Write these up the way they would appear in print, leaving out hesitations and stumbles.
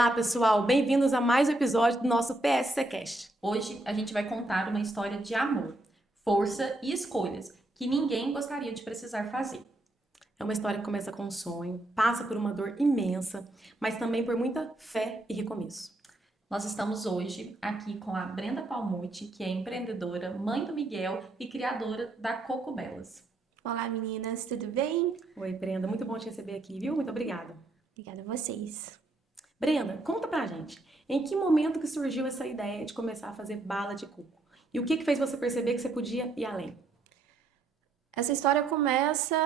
Olá, pessoal! Bem-vindos a mais um episódio do nosso PSCcast. Hoje a gente vai contar uma história de amor, força e escolhas que ninguém gostaria de precisar fazer. É uma história que começa com um sonho, passa por uma dor imensa, mas também por muita fé e recomeço. Nós estamos hoje aqui com a Brenda Palmucci, que é empreendedora, mãe do Miguel e criadora da Coco Belas. Olá meninas, tudo bem? Oi, Brenda, muito bom te receber aqui, viu? Muito obrigada. Obrigada a vocês. Brenda, conta pra gente, em que momento que surgiu essa ideia de começar a fazer bala de coco? E o que fez você perceber que você podia ir além? Essa história começa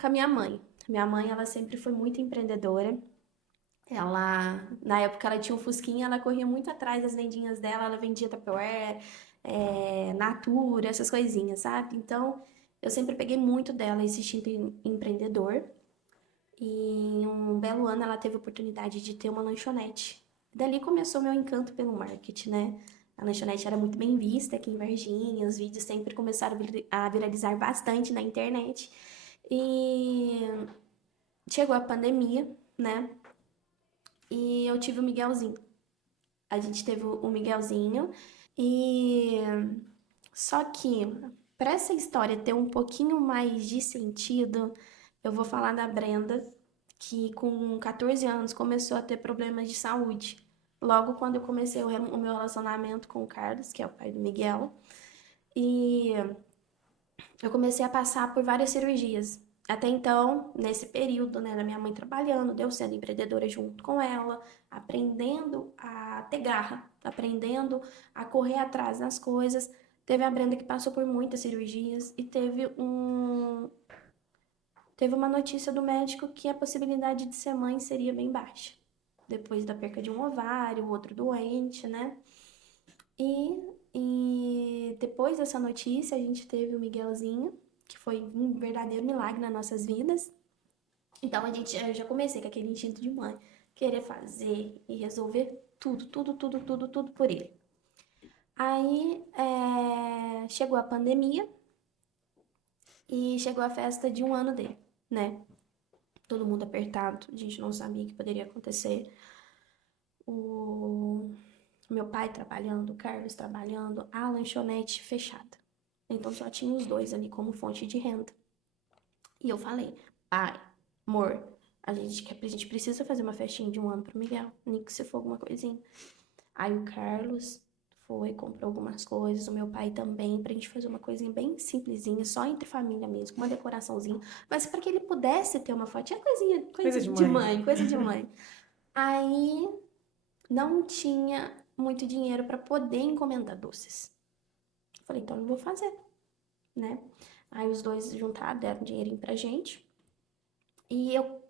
com a minha mãe. Minha mãe, ela sempre foi muito empreendedora. Na época, ela tinha um fusquinha, ela corria muito atrás das vendinhas dela, ela vendia Tupperware, Natura, essas coisinhas, sabe? Então, eu sempre peguei muito dela, esse instinto empreendedor. E um belo ano ela teve a oportunidade de ter uma lanchonete. Dali começou meu encanto pelo marketing, né? A lanchonete era muito bem vista aqui em Varginha, os vídeos sempre começaram a viralizar bastante na internet. E chegou a pandemia, né? E eu tive o Miguelzinho. A gente teve o Miguelzinho e só que para essa história ter um pouquinho mais de sentido, eu vou falar da Brenda, que com 14 anos começou a ter problemas de saúde. Logo quando eu comecei o meu relacionamento com o Carlos, que é o pai do Miguel, e eu comecei a passar por várias cirurgias. Até então, nesse período, né, da minha mãe trabalhando, eu sendo empreendedora junto com ela, aprendendo a ter garra, aprendendo a correr atrás das coisas. Teve a Brenda que passou por muitas cirurgias e teve uma notícia do médico que a possibilidade de ser mãe seria bem baixa. Depois da perca de um ovário, o outro doente, né? E depois dessa notícia, a gente teve o Miguelzinho, que foi um verdadeiro milagre nas nossas vidas. Então, eu já comecei com aquele instinto de mãe, querer fazer e resolver tudo, tudo, tudo, tudo, tudo por ele. Aí, chegou a pandemia e chegou a festa de um ano dele, né? Todo mundo apertado, a gente não sabia o que poderia acontecer. O meu pai trabalhando, o Carlos trabalhando, a lanchonete fechada. Então só tinha os dois ali como fonte de renda. E eu falei, pai, amor, a gente precisa fazer uma festinha de um ano pro Miguel, nem que se for alguma coisinha. Aí o Carlos foi, comprou algumas coisas, o meu pai também, pra gente fazer uma coisinha bem simplesinha, só entre família mesmo, com uma decoraçãozinha, mas para que ele pudesse ter uma fotinha, coisa de mãe, coisa de mãe. Aí não tinha muito dinheiro para poder encomendar doces. Falei, então eu vou fazer, né? Aí os dois juntaram, deram dinheirinho pra gente. E eu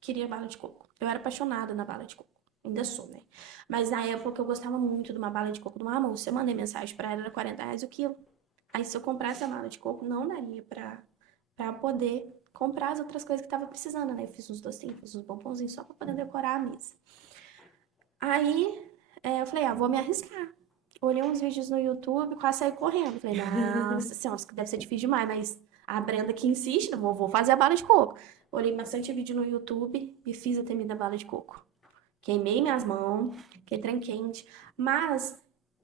queria bala de coco. Eu era apaixonada na bala de coco. Ainda sou, né? Mas na época eu gostava muito de uma bala de coco de uma moça. Eu mandei mensagem pra ela, era R$ 40 o quilo. Aí se eu comprasse a bala de coco, não daria pra poder comprar as outras coisas que tava precisando, né? Eu fiz uns docinhos, fiz uns bombonzinhos só pra poder decorar a mesa. Aí eu falei, vou me arriscar. Olhei uns vídeos no YouTube, quase saí correndo. Falei, nossa senhora, isso deve ser difícil demais, mas a Brenda que insiste, vou fazer a bala de coco. Olhei bastante vídeo no YouTube e fiz a temida bala de coco. Queimei minhas mãos, fiquei trem quente, mas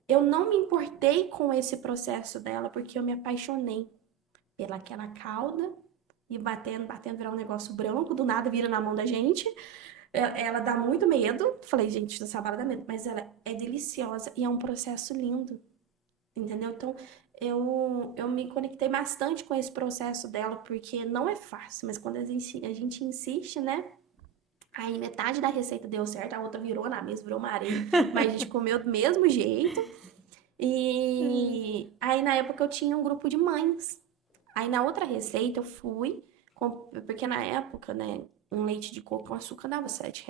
eu não me importei com esse processo dela, porque eu me apaixonei pela aquela calda e batendo, batendo, virar um negócio branco, do nada vira na mão da gente. Ela dá muito medo. Falei, gente, essa bala dá medo, mas ela é deliciosa e é um processo lindo, entendeu? Então, eu me conectei bastante com esse processo dela, porque não é fácil, mas quando a gente insiste, né? Aí metade da receita deu certo, a outra virou na mesa, virou uma areia, mas a gente comeu do mesmo jeito. E aí na época eu tinha um grupo de mães. Aí na outra receita eu fui, porque na época, né, um leite de coco com açúcar dava R$ 7.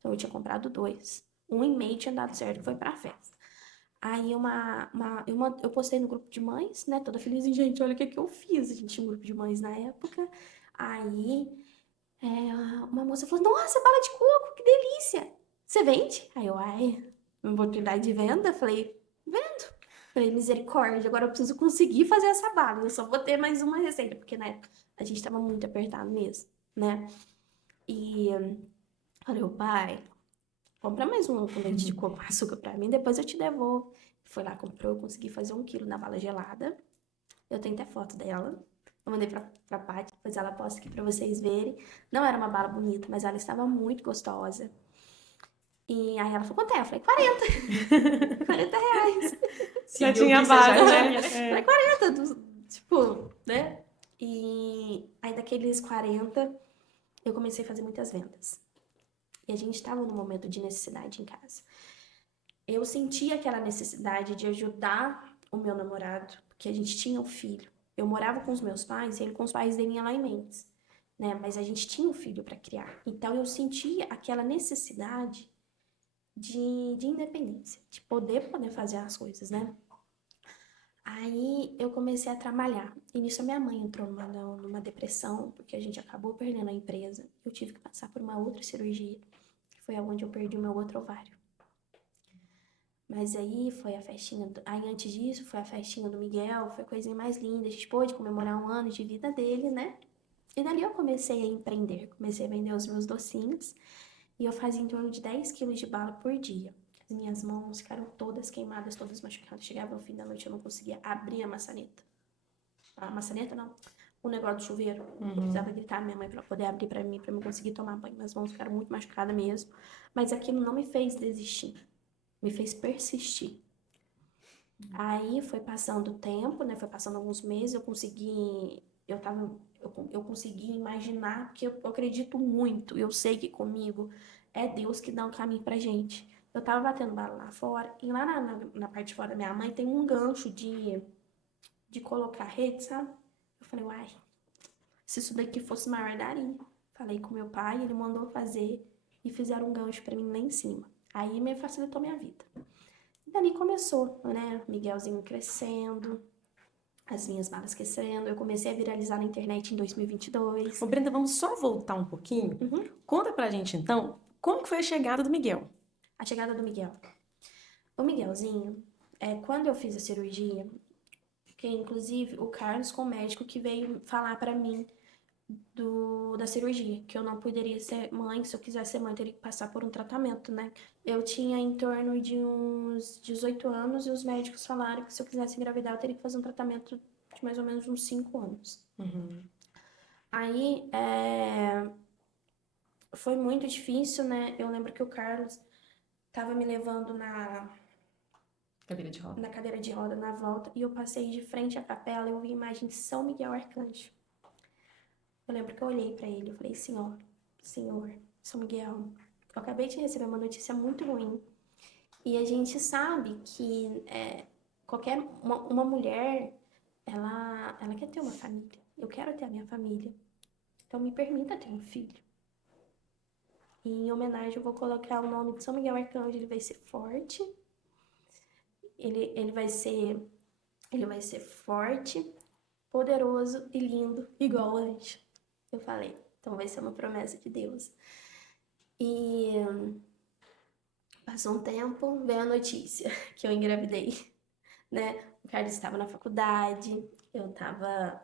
Então eu tinha comprado dois. Um e meio tinha dado certo, foi pra festa. Aí eu postei no grupo de mães, né, toda feliz, e, gente, olha o que eu fiz. A gente tinha um grupo de mães na época. Aí uma moça falou, nossa, bala de coco, que delícia. Você vende? Aí eu, uma oportunidade de venda? Falei, vendo. Falei, misericórdia, agora eu preciso conseguir fazer essa bala. Eu só vou ter mais uma receita, porque na época a gente tava muito apertado mesmo, né? E falei, pai, compra mais um com leite de coco, açúcar pra mim, depois eu te devolvo. Foi lá, comprou, eu consegui fazer 1 quilo na bala gelada. Eu tenho até foto dela. Eu mandei pra Paty, depois ela posta aqui pra vocês verem. Não era uma bala bonita, mas ela estava muito gostosa. E aí ela falou, quanto é? Eu falei, 40. 40 reais. Já Seguiu tinha o que você já base, né? tinha. Falei, 40, tipo, né? E aí daqueles 40, eu comecei a fazer muitas vendas. E a gente estava num momento de necessidade em casa. Eu sentia aquela necessidade de ajudar o meu namorado, porque a gente tinha um filho. Eu morava com os meus pais, e ele com os pais dele lá em Mendes, né? Mas a gente tinha um filho para criar. Então eu sentia aquela necessidade de independência, de poder fazer as coisas, né? Aí eu comecei a trabalhar. E nisso a minha mãe entrou numa depressão, porque a gente acabou perdendo a empresa. Eu tive que passar por uma outra cirurgia, que foi onde eu perdi o meu outro ovário. Mas aí foi a festinha, aí antes disso foi a festinha do Miguel, foi a coisinha mais linda, a gente pôde comemorar 1 ano de vida dele, né? E dali eu comecei a empreender, comecei a vender os meus docinhos, e eu fazia em torno de 10 quilos de bala por dia. As minhas mãos ficaram todas queimadas, todas machucadas, chegava no fim da noite eu não conseguia abrir a maçaneta. A maçaneta não, o negócio do chuveiro. Eu precisava gritar a minha mãe pra poder abrir pra mim conseguir tomar banho. Minhas mãos ficaram muito machucadas mesmo, mas aquilo não me fez desistir. Me fez persistir. Aí foi passando o tempo, né? Foi passando alguns meses, eu consegui imaginar, porque eu acredito muito, eu sei que comigo é Deus que dá um caminho pra gente. Eu tava batendo bala lá fora, e lá na parte de fora da minha mãe tem um gancho de colocar rede, sabe? Eu falei, uai, se isso daqui fosse maior, daria. Falei com meu pai, ele mandou fazer e fizeram um gancho pra mim lá em cima. Aí me facilitou minha vida. E dali começou, né? Miguelzinho crescendo, as minhas balas crescendo. Eu comecei a viralizar na internet em 2022. Ô, Brenda, vamos só voltar um pouquinho? Uhum. Conta pra gente, então, como que foi a chegada do Miguel? A chegada do Miguel. O Miguelzinho, quando eu fiz a cirurgia, que inclusive o Carlos, com o médico, que veio falar pra mim da cirurgia, que eu não poderia ser mãe, se eu quisesse ser mãe, eu teria que passar por um tratamento, né? Eu tinha em torno de uns 18 anos e os médicos falaram que se eu quisesse engravidar, eu teria que fazer um tratamento de mais ou menos uns 5 anos. Aí, foi muito difícil, né? Eu lembro que o Carlos tava me levando Cadeira de roda. na cadeira de roda na volta e eu passei de frente à capela e eu vi a imagem de São Miguel Arcanjo. Eu lembro que eu olhei pra ele e falei, Senhor, São Miguel, eu acabei de receber uma notícia muito ruim. E a gente sabe que uma mulher, ela quer ter uma família. Eu quero ter a minha família. Então me permita ter um filho. E em homenagem eu vou colocar o nome de São Miguel Arcanjo. Ele vai ser forte. Ele vai ser forte, poderoso e lindo, igual o anjo. Eu falei, então vai ser uma promessa de Deus. E passou um tempo, veio a notícia que eu engravidei, né? O Carlos estava na faculdade, eu tava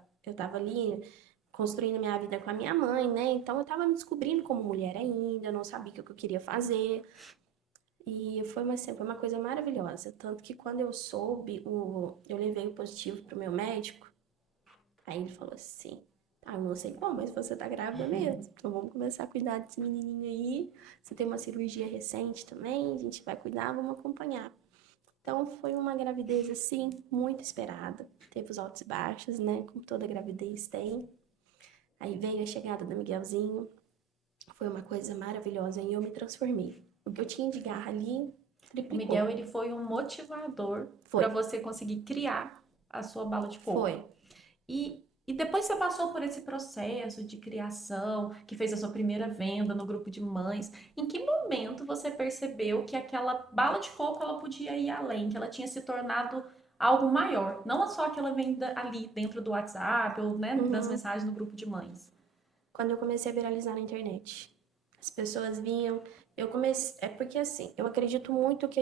ali construindo minha vida com a minha mãe, né? Então eu tava me descobrindo como mulher ainda, eu não sabia o que eu queria fazer. E foi sempre uma coisa maravilhosa. Tanto que quando eu soube, eu levei o positivo pro meu médico, aí ele falou assim, eu não sei como, mas você tá grávida mesmo. Então vamos começar a cuidar desse menininho aí. Você tem uma cirurgia recente também, a gente vai cuidar, vamos acompanhar. Então foi uma gravidez, assim, muito esperada. Teve os altos e baixos, né? Como toda gravidez tem. Aí veio a chegada do Miguelzinho. Foi uma coisa maravilhosa e eu me transformei. O que eu tinha de garra ali, O triplicou. Miguel, ele foi um motivador Foi. para você conseguir criar a sua bala de coco. Foi. E depois você passou por esse processo de criação, que fez a sua primeira venda no grupo de mães. Em que momento você percebeu que aquela bala de coco ela podia ir além, que ela tinha se tornado algo maior? Não só aquela venda ali dentro do WhatsApp ou, né, das mensagens no grupo de mães. Quando eu comecei a viralizar na internet, as pessoas vinham, porque assim, eu acredito muito que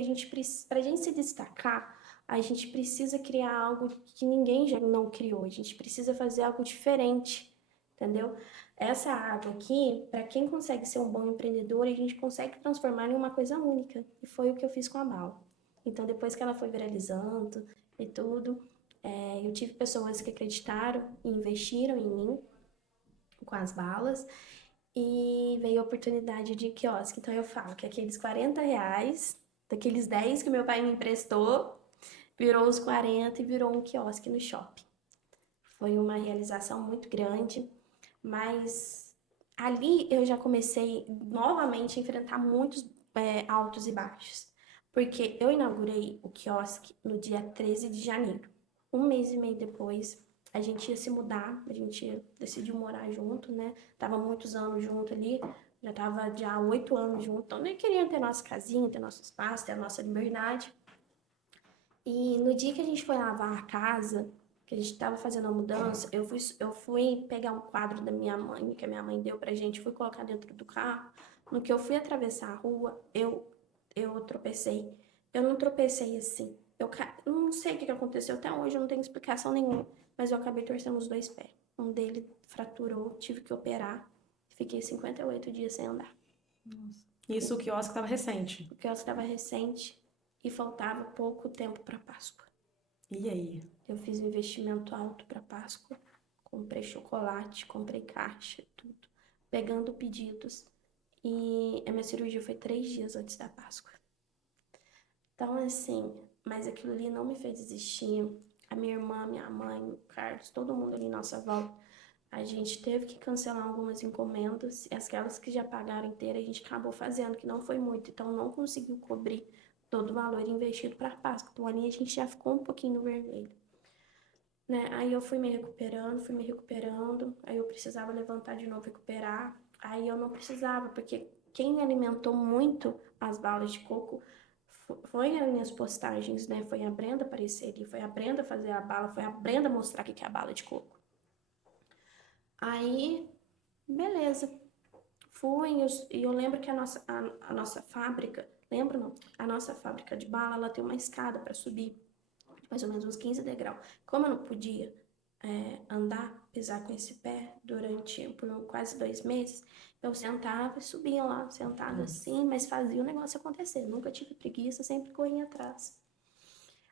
pra gente se destacar, a gente precisa criar algo que ninguém já não criou, a gente precisa fazer algo diferente, entendeu? Essa água aqui, para quem consegue ser um bom empreendedor, a gente consegue transformar em uma coisa única. E foi o que eu fiz com a bala. Então, depois que ela foi viralizando e tudo, eu tive pessoas que acreditaram e investiram em mim com as balas. E veio a oportunidade de quiosque. Então, eu falo que aqueles R$ 40, daqueles 10 que meu pai me emprestou, virou os 40 e virou um quiosque no shopping. Foi uma realização muito grande, mas ali eu já comecei novamente a enfrentar muitos altos e baixos, porque eu inaugurei o quiosque no dia 13 de janeiro. Um mês e meio depois, a gente ia se mudar, a gente decidiu morar junto, né? Tava muitos anos junto ali, já tava já 8 anos junto, então nem queria ter nossa casinha, ter nosso espaço, ter a nossa liberdade. E no dia que a gente foi lavar a casa, que a gente estava fazendo a mudança, eu fui pegar um quadro da minha mãe, que a minha mãe deu pra gente, fui colocar dentro do carro. No que eu fui atravessar a rua, eu tropecei. Eu não tropecei assim. Eu não sei o que aconteceu até hoje, eu não tenho explicação nenhuma. Mas eu acabei torcendo os dois pés. Um dele fraturou, tive que operar. Fiquei 58 dias sem andar. Nossa. Isso o quiosque estava recente. Porque eu estava recente e faltava pouco tempo para Páscoa. E aí? Eu fiz um investimento alto para Páscoa, comprei chocolate, comprei caixa, tudo, pegando pedidos. E a minha cirurgia foi 3 dias antes da Páscoa. Então, assim, mas aquilo ali não me fez desistir. A minha irmã, minha mãe, o Carlos, todo mundo ali em nossa volta. A gente teve que cancelar algumas encomendas, e aquelas que já pagaram inteira, a gente acabou fazendo, que não foi muito, então não conseguiu cobrir todo o valor investido para a Páscoa. Então ali a gente já ficou um pouquinho no vermelho. Né? Aí eu fui me recuperando, aí eu precisava levantar de novo, recuperar. Aí eu não precisava, porque quem alimentou muito as balas de coco foi as minhas postagens, né? Foi a Brenda aparecer ali, foi a Brenda fazer a bala, foi a Brenda mostrar o que é a bala de coco. Aí, beleza. Fui, e eu lembro que a nossa fábrica, lembro não? A nossa fábrica de bala, ela tem uma escada para subir, mais ou menos uns 15 degraus. Como eu não podia andar, pisar com esse pé por quase 2 meses, eu sentava e subia lá, sentada assim, mas fazia o negócio acontecer. Nunca tive preguiça, sempre corria atrás.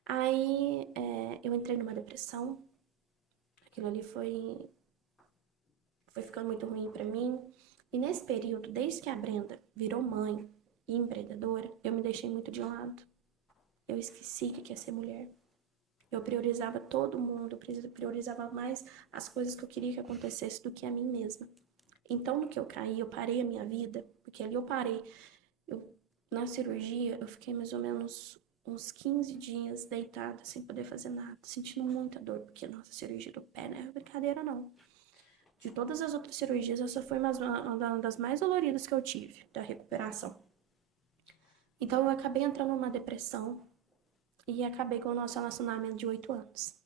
Aí eu entrei numa depressão, aquilo ali foi ficando muito ruim para mim. E nesse período, desde que a Brenda virou mãe e empreendedora, eu me deixei muito de lado. Eu esqueci que quer ser mulher. Eu priorizava todo mundo, eu priorizava mais as coisas que eu queria que acontecesse do que a mim mesma. Então, no que eu caí, eu parei a minha vida, porque ali eu parei. Na cirurgia, eu fiquei mais ou menos uns 15 dias deitada, sem poder fazer nada, sentindo muita dor, porque, nossa, a cirurgia do pé não é brincadeira, não. De todas as outras cirurgias, essa foi uma das mais doloridas que eu tive, da recuperação. Então, eu acabei entrando numa depressão e acabei com o nosso relacionamento de 8 anos.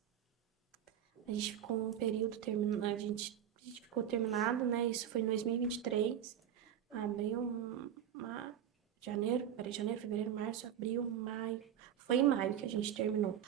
A gente ficou um período terminado, a gente ficou terminado, né? Isso foi em 2023, abril, janeiro, fevereiro, março, abril, maio. Foi em maio que a gente terminou.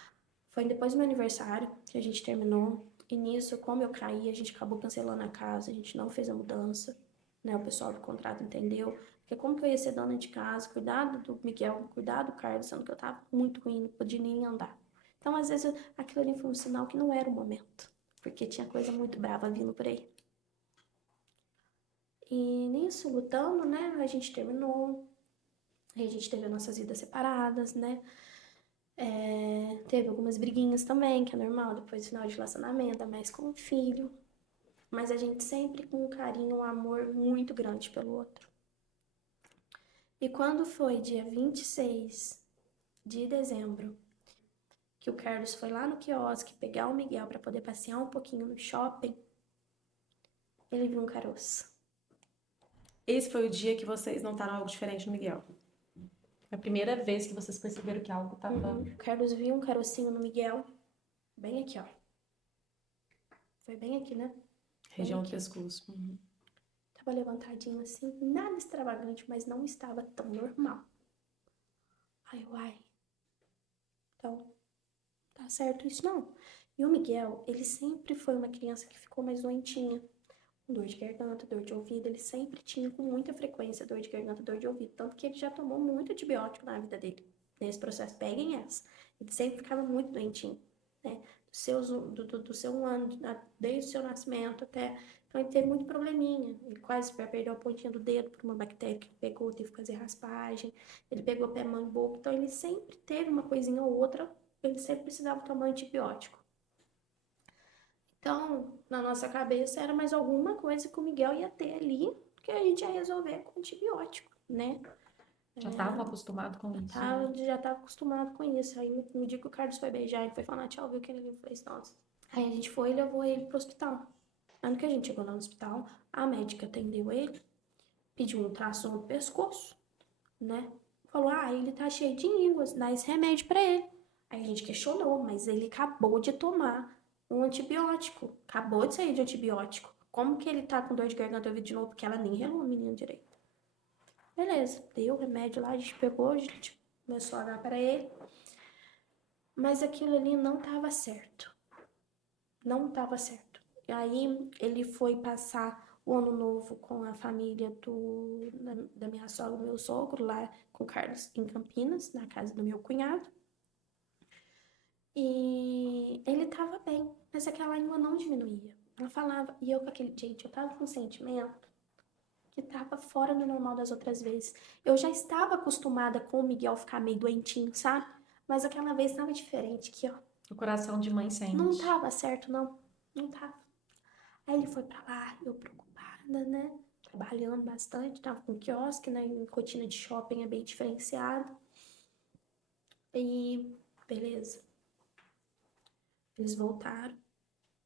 Foi depois do meu aniversário que a gente terminou. E nisso, como eu caí, a gente acabou cancelando a casa, a gente não fez a mudança, né? O pessoal do contrato entendeu. Porque como que eu ia ser dona de casa, cuidar do Miguel, cuidar do Carlos, sendo que eu tava muito ruim, não podia nem andar. Então, às vezes, aquilo ali foi um sinal que não era o momento, porque tinha coisa muito brava vindo por aí. E nisso, lutando, né, a gente terminou, a gente teve as nossas vidas separadas, né, teve algumas briguinhas também, que é normal, depois do final de relacionamento, mais com o filho, mas a gente sempre com um carinho, um amor muito grande pelo outro. E quando foi dia 26 de dezembro, que o Carlos foi lá no quiosque pegar o Miguel para poder passear um pouquinho no shopping, ele viu um caroço. Esse foi o dia que vocês notaram algo diferente no Miguel. É a primeira vez que vocês perceberam que algo estava... O Carlos viu um carocinho no Miguel, bem aqui, ó. Foi bem aqui, né? Região do pescoço. Uhum. Tava levantadinho assim, nada extravagante, mas não estava tão normal. Ai, uai. Então, tá certo isso não. E o Miguel, ele sempre foi uma criança que ficou mais doentinha. dor de garganta, dor de ouvido. Ele sempre tinha com muita frequência dor de garganta, dor de ouvido. Tanto que ele já tomou muito antibiótico na vida dele. Nesse processo, peguem essa. Ele sempre ficava muito doentinho, né? Do seu 1 ano, desde o seu nascimento até. Então ele teve muito probleminha. Ele quase perdeu a pontinha do dedo por uma bactéria que ele pegou, teve que fazer raspagem. Ele pegou pé, mão e boca. Então ele sempre teve uma coisinha ou outra. Ele sempre precisava tomar antibiótico. Então, na nossa cabeça era mais alguma coisa que o Miguel ia ter ali que a gente ia resolver com antibiótico, né? Já estavam acostumados com isso, né? Já tava acostumado com isso. Aí no dia que o Carlos foi beijar, ele foi falar tchau, viu que ele fez, nossa. Aí a gente foi e levou ele pro hospital. Ano que a gente chegou lá no hospital, a médica atendeu ele, pediu um ultrassom no pescoço, né? Falou, ele tá cheio de ínguas, dá esse remédio pra ele. Aí a gente questionou, mas ele acabou de tomar um antibiótico. Acabou de sair de antibiótico. Como que ele tá com dor de garganta e ouvido de novo? Porque ela nem relou o menino direito. Beleza, deu o remédio lá, a gente pegou, a gente começou a dar pra ele. Mas aquilo ali não tava certo. Não tava certo. E aí ele foi passar o ano novo com a família da minha sogra, do meu sogro, lá com o Carlos, em Campinas, na casa do meu cunhado. E ele tava bem, mas aquela língua não diminuía. Ela falava, e eu com aquele, gente, eu tava com um sentimento que tava fora do normal das outras vezes. Eu já estava acostumada com o Miguel ficar meio doentinho, sabe? Mas aquela vez tava diferente, que ó, O coração de mãe sente. não tava certo, não. Não tava. Aí ele foi pra lá, eu preocupada, né? Trabalhando bastante, tava com quiosque, né? Em rotina de shopping é bem diferenciado. E beleza. Eles voltaram.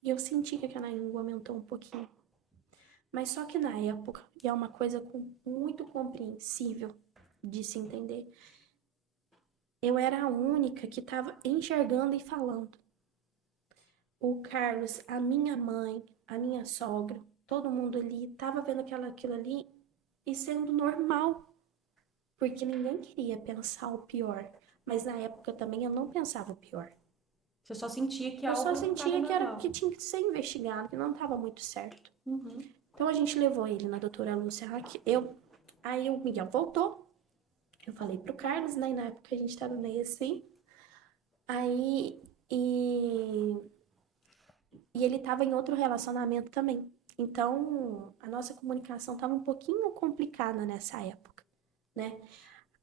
E eu senti que aquela língua aumentou um pouquinho. Mas só que na época, e é uma coisa muito compreensível de se entender, eu era a única que estava enxergando e falando. O Carlos, a minha mãe, a minha sogra, todo mundo ali estava vendo aquilo ali e sendo normal, porque ninguém queria pensar o pior. Mas na época também eu não pensava o pior. Você só sentia que Eu algo só não sentia estava que era normal. que tinha que ser investigado, que não estava muito certo. Uhum. Então a gente levou ele na doutora Lúcia Raquel. Aí o Miguel voltou. Eu falei pro Carlos, né? E na época a gente tava meio assim. Aí, e ele tava em outro relacionamento também. Então, a nossa comunicação tava um pouquinho complicada nessa época, né?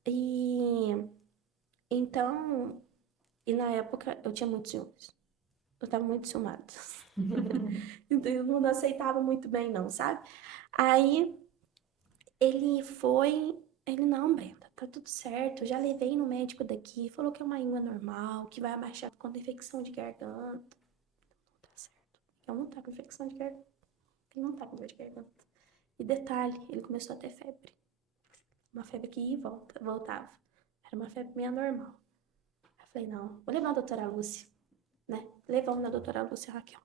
E então, e na época eu tinha muitos ciúmes. Eu tava muito ciumada. Então eu não aceitava muito bem, não, sabe? Aí ele, não, Brenda, tá tudo certo. Eu já levei no médico daqui, falou que é uma íngua normal, que vai abaixar quando infecção de garganta. Tá certo. Eu não tá com infecção de garganta. Ele não tá com dor de garganta. E detalhe, ele começou a ter febre. Uma febre que ia e voltava. Era uma febre meio anormal. Eu falei, não, vou levar a doutora Lúcia, né? Levamos na doutora Lúcia Raquel.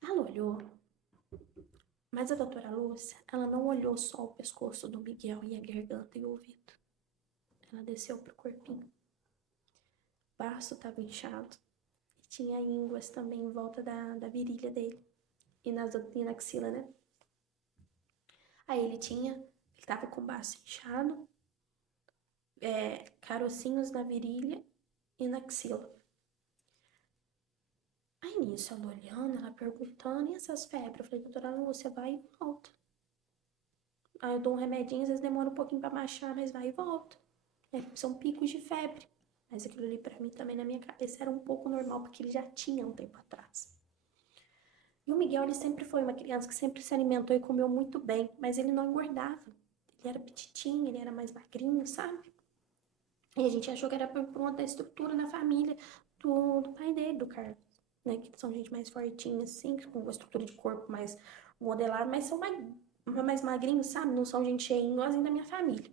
Ela olhou, mas a doutora Lúcia, ela não olhou só o pescoço do Miguel e a garganta e o ouvido. Ela desceu pro corpinho. O baço estava inchado. E tinha ínguas também em volta da virilha dele. E na axila, né? Aí ele tava com o baço inchado, carocinhos na virilha e na axila. Aí nisso, ela olhando, ela perguntando, e essas febres? Eu falei, doutora Lúcia, vai e volta. Aí eu dou um remedinho, às vezes demora um pouquinho pra baixar, mas vai e volta. São picos de febre. Mas aquilo ali pra mim também na minha cabeça era um pouco normal, porque ele já tinha um tempo atrás. E o Miguel, ele sempre foi uma criança que sempre se alimentou e comeu muito bem, mas ele não engordava. Ele era petitinho, ele era mais magrinho, sabe? E a gente achou que era por conta da estrutura da família do pai dele, do Carlos, né? Que são gente mais fortinha, assim, com uma estrutura de corpo mais modelada, mas são mais magrinhos, sabe? Não são gente cheinha igualzinho da minha família.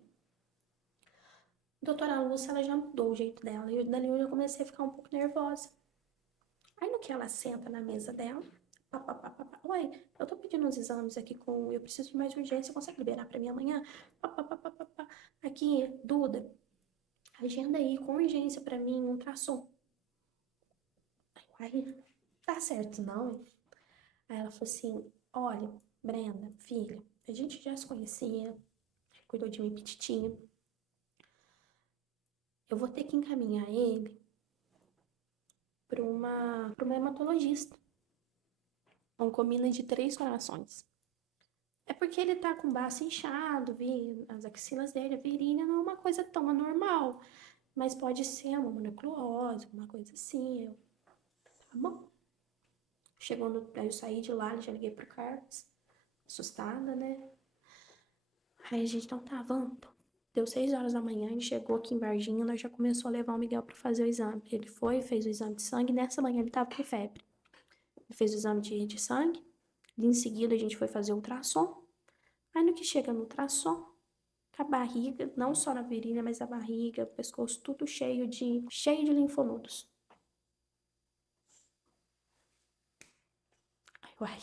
A doutora Lúcia, ela já mudou o jeito dela. E dali eu já comecei a ficar um pouco nervosa. Aí no que ela senta na mesa dela, oi, eu tô pedindo uns exames aqui eu preciso de mais urgência, consegue liberar pra mim amanhã? Aqui, Duda, agenda aí com urgência pra mim um ultrassom. Aí, tá certo, não? Aí ela falou assim, olha, Brenda, filha, a gente já se conhecia, cuidou de mim petitinho. Eu vou ter que encaminhar ele para uma hematologista, oncomina de Três Corações. É porque ele tá com o baço inchado, as axilas dele, a virilha não é uma coisa tão anormal, mas pode ser uma mononucleose, uma coisa assim. Eu, tá bom. Aí eu saí de lá, já liguei pro Carlos, assustada, né? Aí a gente, então tá, vamos. Então. Deu 6 horas da manhã, ele chegou aqui em Varginha, nós já começou a levar o Miguel pra fazer o exame. Ele foi, fez o exame de sangue, nessa manhã ele tava com febre. Ele fez o exame de sangue, e em seguida a gente foi fazer o ultrassom. Aí no que chega no ultrassom, com a barriga, não só na virilha, mas a barriga, o pescoço, tudo cheio de linfonodos. Ai, uai.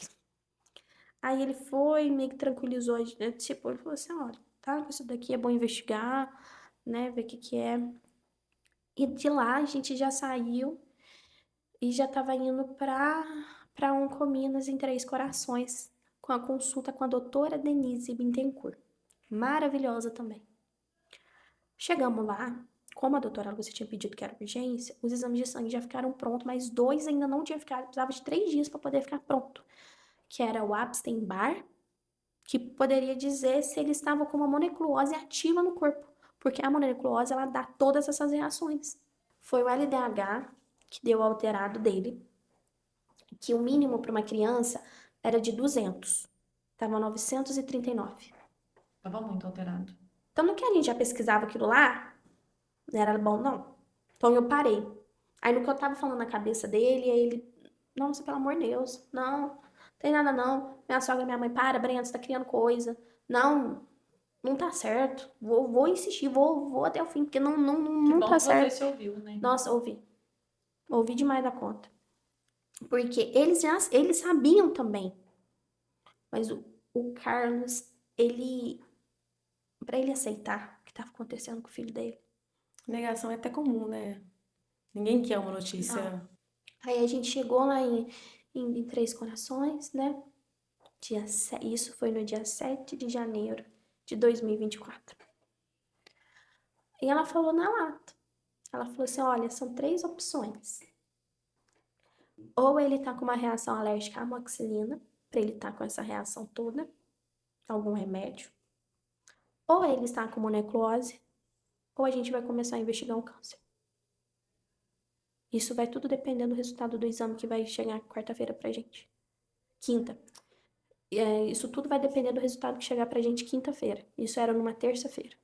Aí ele foi, meio que tranquilizou, tipo, ele falou assim, olha, tá, isso daqui é bom investigar, né, ver o que que é. E de lá a gente já saiu e já tava indo pra Oncominas em Três Corações, com a consulta com a doutora Denise Bittencourt. Maravilhosa também. Chegamos lá, como a doutora Lúcia tinha pedido que era urgência, os exames de sangue já ficaram prontos, mas 2 ainda não tinham ficado, precisava de 3 dias para poder ficar pronto. Que era o Epstein-Barr, que poderia dizer se ele estava com uma mononucleose ativa no corpo, porque a mononucleose ela dá todas essas reações. Foi o LDH que deu o alterado dele, que o mínimo para uma criança era de 200, estava 939. Tava muito alterado. Então, no que a gente já pesquisava aquilo lá, não era bom, não. Então, eu parei. Aí, no que eu tava falando na cabeça dele, aí ele, nossa, pelo amor de Deus, não, tem nada não. Minha sogra e minha mãe, para, Brenda, você tá criando coisa. Não, não tá certo. Vou insistir, vou até o fim, porque Que não bom tá que você certo. se ouviu, né? Nossa, ouvi. Ouvi demais da conta. Porque eles sabiam também. Mas o Carlos, pra ele aceitar o que tava acontecendo com o filho dele. Negação é até comum, né? Ninguém quer uma Não. notícia. Aí a gente chegou lá em Três Corações, né? Isso foi no dia 7 de janeiro de 2024. E ela falou na lata. Ela falou assim, olha, são 3 opções. Ou ele tá com uma reação alérgica à amoxicilina, pra ele tá com essa reação toda, algum remédio. Ou ele está com mononucleose, ou a gente vai começar a investigar um câncer. Isso vai tudo depender do resultado do exame que vai chegar quarta-feira pra gente. Quinta. Isso tudo vai depender do resultado que chegar pra gente quinta-feira. Isso era numa terça-feira.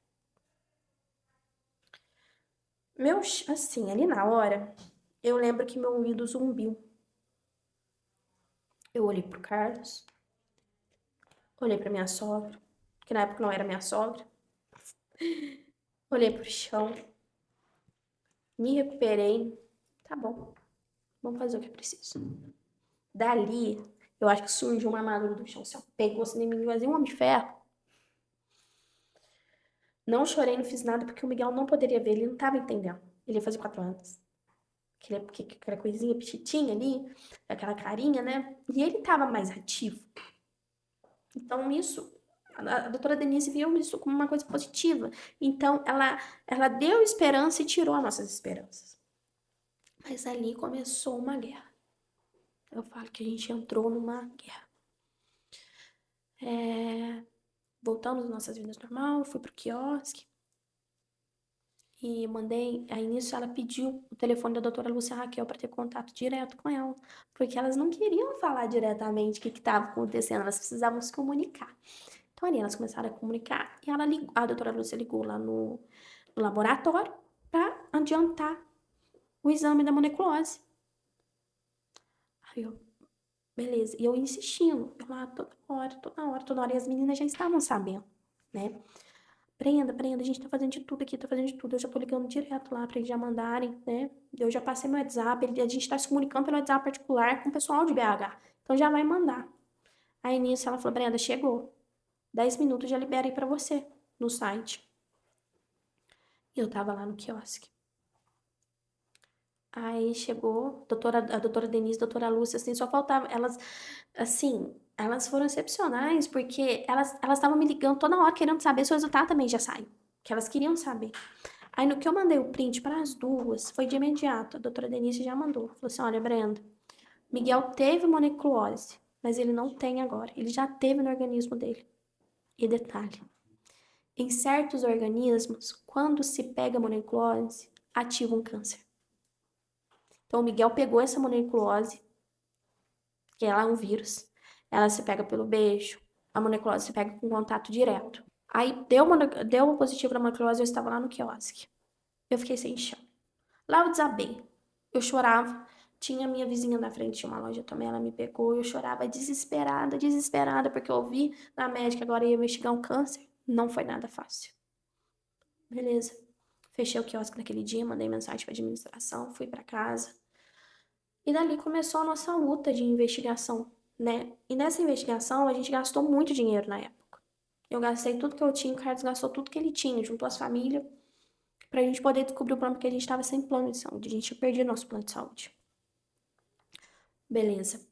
Assim, ali na hora, eu lembro que meu ouvido zumbiu. Eu olhei pro Carlos, olhei pra minha sogra, que na época não era minha sogra. Olhei pro chão, me recuperei. Tá bom, vamos fazer o que é preciso. Dali, eu acho que surgiu uma armadura do chão, assim, ó, pegou assim em mim, igualzinho um homem de ferro. Não chorei, não fiz nada, porque o Miguel não poderia ver, ele não tava entendendo. Ele ia fazer 4 anos. Aquela coisinha petitinha ali, aquela carinha, né? E ele tava mais ativo. Então, a doutora Denise viu isso como uma coisa positiva. Então, ela deu esperança e tirou as nossas esperanças. Mas ali começou uma guerra. Eu falo que a gente entrou numa guerra. Voltamos às nossas vidas normal, fui pro quiosque e mandei. Aí nisso ela pediu o telefone da doutora Lúcia Raquel para ter contato direto com ela, porque elas não queriam falar diretamente o que estava acontecendo, elas precisavam se comunicar. Então ali elas começaram a comunicar e a doutora Lúcia ligou lá no laboratório para adiantar o exame da mononucleose. Aí eu, beleza. E eu insistindo, eu lá toda hora. E as meninas já estavam sabendo, né? Brenda, a gente tá fazendo de tudo aqui, tá fazendo de tudo. Eu já tô ligando direto lá pra eles já mandarem, né? Eu já passei meu WhatsApp, a gente tá se comunicando pelo WhatsApp particular com o pessoal de BH. Então já vai mandar. Aí nisso ela falou, Brenda, chegou. 10 minutos já libera aí pra você, no site. E eu tava lá no quiosque. Aí chegou a doutora Denise, a doutora Lúcia, assim, só faltava elas, assim, Elas foram excepcionais porque elas estavam me ligando toda hora querendo saber se o resultado também já saiu. Que elas queriam saber. Aí no que eu mandei o print para as duas, foi de imediato. A doutora Denise já mandou. Falou assim: olha, Brenda, Miguel teve mononucleose, mas ele não tem agora. Ele já teve no organismo dele. E detalhe: em certos organismos, quando se pega mononucleose, ativa um câncer. Então o Miguel pegou essa mononucleose, que ela é um vírus. Ela se pega pelo beijo. A mononucleose se pega com contato direto. Aí deu positivo para mononucleose, eu estava lá no quiosque. Eu fiquei sem chão. Lá eu desabei. Eu chorava. Tinha minha vizinha na frente de uma loja também, ela me pegou. Eu chorava desesperada, desesperada, porque eu vi na médica agora ia investigar um câncer. Não foi nada fácil. Beleza. Fechei o quiosque naquele dia, mandei mensagem para administração, fui para casa. E dali começou a nossa luta de investigação, né? E nessa investigação a gente gastou muito dinheiro na época. Eu gastei tudo que eu tinha, o Carlos gastou tudo que ele tinha, juntou as famílias, pra gente poder descobrir o plano, porque a gente tava sem plano de saúde, a gente tinha perdido nosso plano de saúde. Beleza.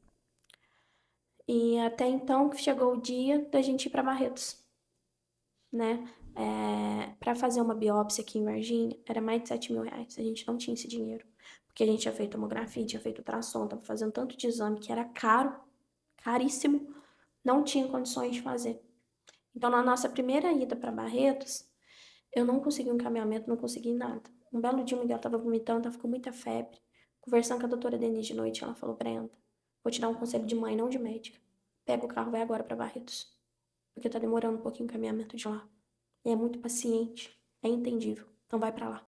E até então que chegou o dia da gente ir pra Barretos, né? Pra fazer uma biópsia aqui em Varginha, era mais de 7 mil reais. A gente não tinha esse dinheiro. Porque a gente tinha feito tomografia, tinha feito ultrassom, tava fazendo tanto de exame que era caro, caríssimo, não tinha condições de fazer. Então, na nossa primeira ida pra Barretos, eu não consegui um encaminhamento, não consegui nada. Um belo dia o Miguel tava vomitando, tava com muita febre. Conversando com a doutora Denise de noite, ela falou: Brenda, vou te dar um conselho de mãe, não de médica. Pega o carro, vai agora pra Barretos. Porque tá demorando um pouquinho o encaminhamento de lá. E é muito paciente, é entendível. Então vai pra lá.